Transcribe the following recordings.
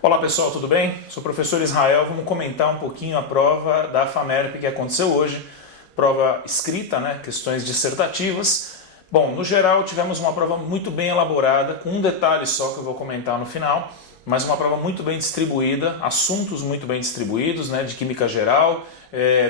Olá pessoal, tudo bem? Sou o professor Israel, vamos comentar um pouquinho a prova da FAMERP que aconteceu hoje, prova escrita, né? Questões dissertativas. Bom, no geral tivemos uma prova muito bem elaborada, com um detalhe só que eu vou comentar no final, mas uma prova muito bem distribuída, assuntos muito bem distribuídos, né? De química geral,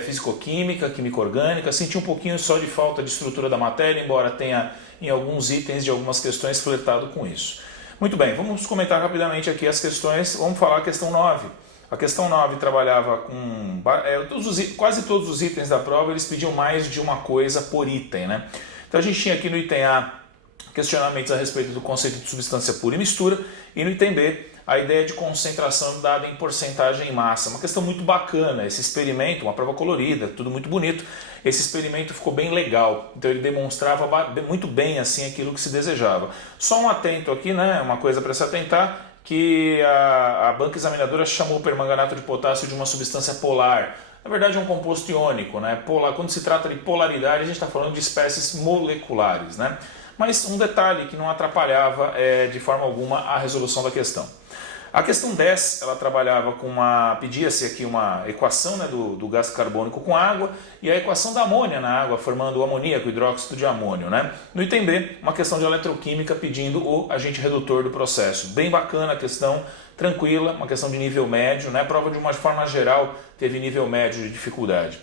fisicoquímica, química orgânica. Senti um pouquinho só de falta de estrutura da matéria, embora tenha em alguns itens de algumas questões flertado com isso. Muito bem, vamos comentar rapidamente aqui as questões. Vamos falar a questão 9. A questão 9 trabalhava com quase todos os itens da prova, eles pediam mais de uma coisa por item, né? Então a gente tinha aqui no item A questionamentos a respeito do conceito de substância pura e mistura, e no item B a ideia de concentração dada em porcentagem em massa. Uma questão muito bacana, esse experimento, uma prova colorida, tudo muito bonito. Esse experimento ficou bem legal, então ele demonstrava muito bem assim aquilo que se desejava. Só um atento aqui, né, uma coisa para se atentar, que a banca examinadora chamou o permanganato de potássio de uma substância polar. Na verdade é um composto iônico, né? Quando se trata de polaridade a gente está falando de espécies moleculares, né? Mas um detalhe que não atrapalhava de forma alguma a resolução da questão. A questão 10, ela trabalhava com pedia-se aqui uma equação, né, do gás carbônico com água e a equação da amônia na água, formando o amoníaco, hidróxido de amônio, né? No item B, uma questão de eletroquímica pedindo o agente redutor do processo. Bem bacana a questão, tranquila, uma questão de nível médio, né? A prova de uma forma geral teve nível médio de dificuldade.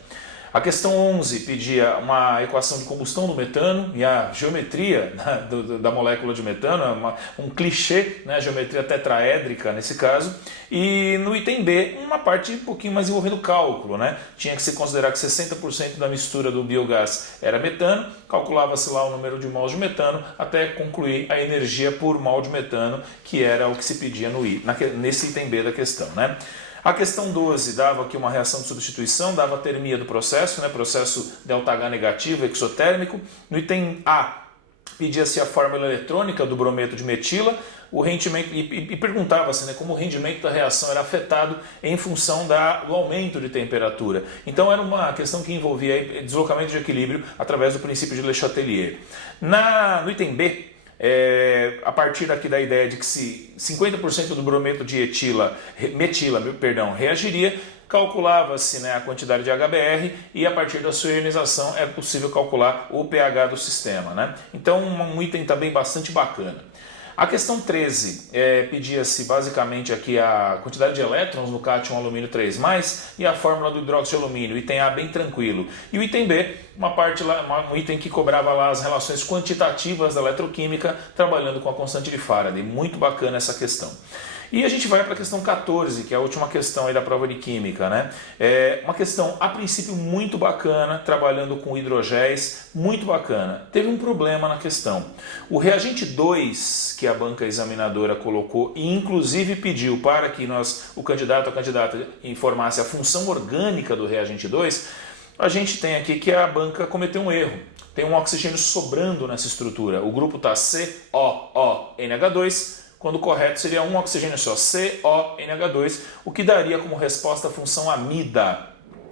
A questão 11 pedia uma equação de combustão do metano e a geometria, né, da molécula de metano, um clichê, né, geometria tetraédrica nesse caso. E no item B, uma parte um pouquinho mais envolvendo cálculo, né? Tinha que se considerar que 60% da mistura do biogás era metano, calculava-se lá o número de mols de metano até concluir a energia por mol de metano, que era o que se pedia nesse item B da questão, né? A questão 12 dava aqui uma reação de substituição, dava a termia do processo, né, processo ΔH negativo, exotérmico. No item A, pedia-se a fórmula eletrônica do brometo de metila, o rendimento, e perguntava-se, né, como o rendimento da reação era afetado em função do aumento de temperatura. Então era uma questão que envolvia deslocamento de equilíbrio através do princípio de Le Chatelier. No item B, a partir aqui da ideia de que se 50% do brometo de metila reagiria, calculava-se, né, a quantidade de HBr e a partir da sua ionização é possível calcular o pH do sistema, né? Então um item também bastante bacana. A questão 13 pedia-se basicamente aqui a quantidade de elétrons no cátion alumínio 3+, e a fórmula do hidróxido de alumínio, item A bem tranquilo. E o item B, um item que cobrava lá as relações quantitativas da eletroquímica, trabalhando com a constante de Faraday. Muito bacana essa questão. E a gente vai para a questão 14, que é a última questão aí da prova de química, né? Uma questão, a princípio, muito bacana, trabalhando com hidrogéis, muito bacana. Teve um problema na questão. O reagente 2, que a banca examinadora colocou, e inclusive pediu para que o candidato ou a candidata informasse a função orgânica do reagente 2, a gente tem aqui que a banca cometeu um erro. Tem um oxigênio sobrando nessa estrutura. O grupo está COONH2, quando o correto seria um oxigênio só, CONH2, o que daria como resposta a função amida.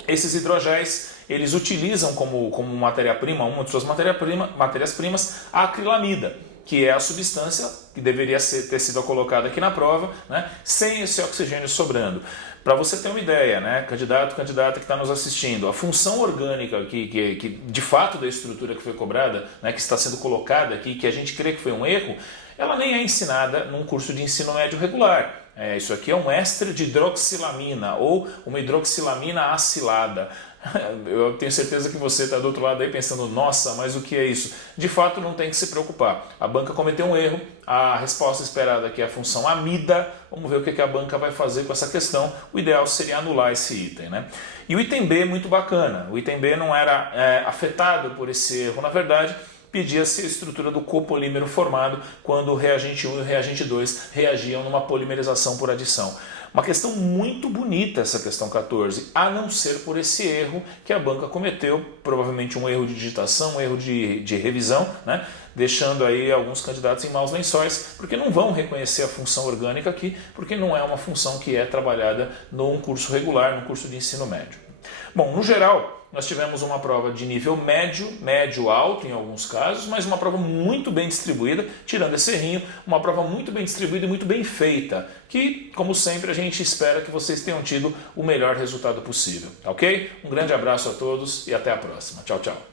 Esses hidrogéis, eles utilizam como matéria-prima, uma de suas matérias-primas, a acrilamida, que é a substância que deveria ter sido colocada aqui na prova, né, sem esse oxigênio sobrando. Para você ter uma ideia, né, candidata que está nos assistindo, a função orgânica que de fato da estrutura que foi cobrada, né, que está sendo colocada aqui, que a gente crê que foi um erro, ela nem é ensinada num curso de ensino médio regular. Isso aqui é um éster de hidroxilamina ou uma hidroxilamina acilada. Eu tenho certeza que você está do outro lado aí pensando, nossa, mas o que é isso? De fato não tem que se preocupar. A banca cometeu um erro, a resposta esperada aqui é a função amida. Vamos ver o que a banca vai fazer com essa questão. O ideal seria anular esse item, né? E o item B, muito bacana. O item B não era afetado por esse erro, na verdade, pedia-se a estrutura do copolímero formado quando o reagente 1 e o reagente 2 reagiam numa polimerização por adição. Uma questão muito bonita essa questão 14, a não ser por esse erro que a banca cometeu, provavelmente um erro de digitação, um erro de revisão, né? Deixando aí alguns candidatos em maus lençóis, porque não vão reconhecer a função orgânica aqui, porque não é uma função que é trabalhada num curso regular, num curso de ensino médio. Bom, no geral, nós tivemos uma prova de nível médio, médio-alto em alguns casos, mas uma prova muito bem distribuída, tirando esse errinho, uma prova muito bem distribuída e muito bem feita, que, como sempre, a gente espera que vocês tenham tido o melhor resultado possível, ok? Um grande abraço a todos e até a próxima. Tchau, tchau.